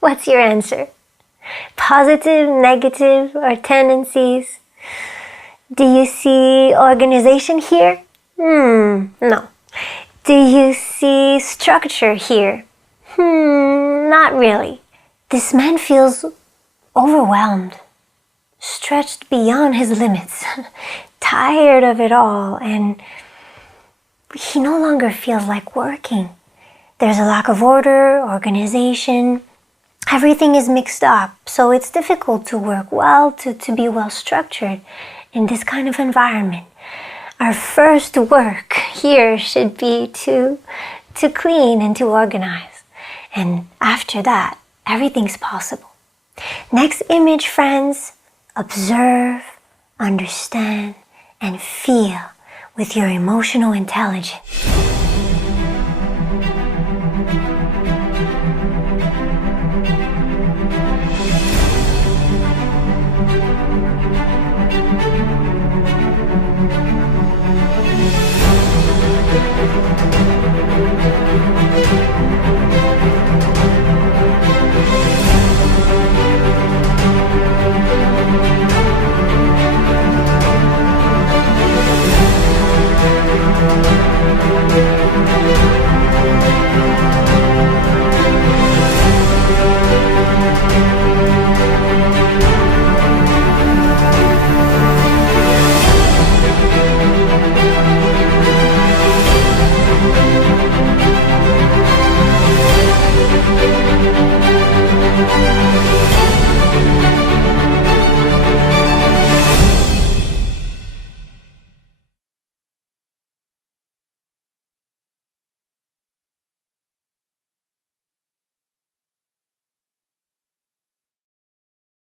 What's your answer? Positive, negative, or tendencies? Do you see organization here? No. Do you see structure here? Not really. This man feels overwhelmed, stretched beyond his limits, tired of it all, and he no longer feels like working. There's a lack of order, organization. Everything is mixed up, so it's difficult to work well, to be well structured in this kind of environment. Our first work here should be to clean and to organize. And after that, everything's possible. Next image, friends, observe, understand, and feel with your emotional intelligence.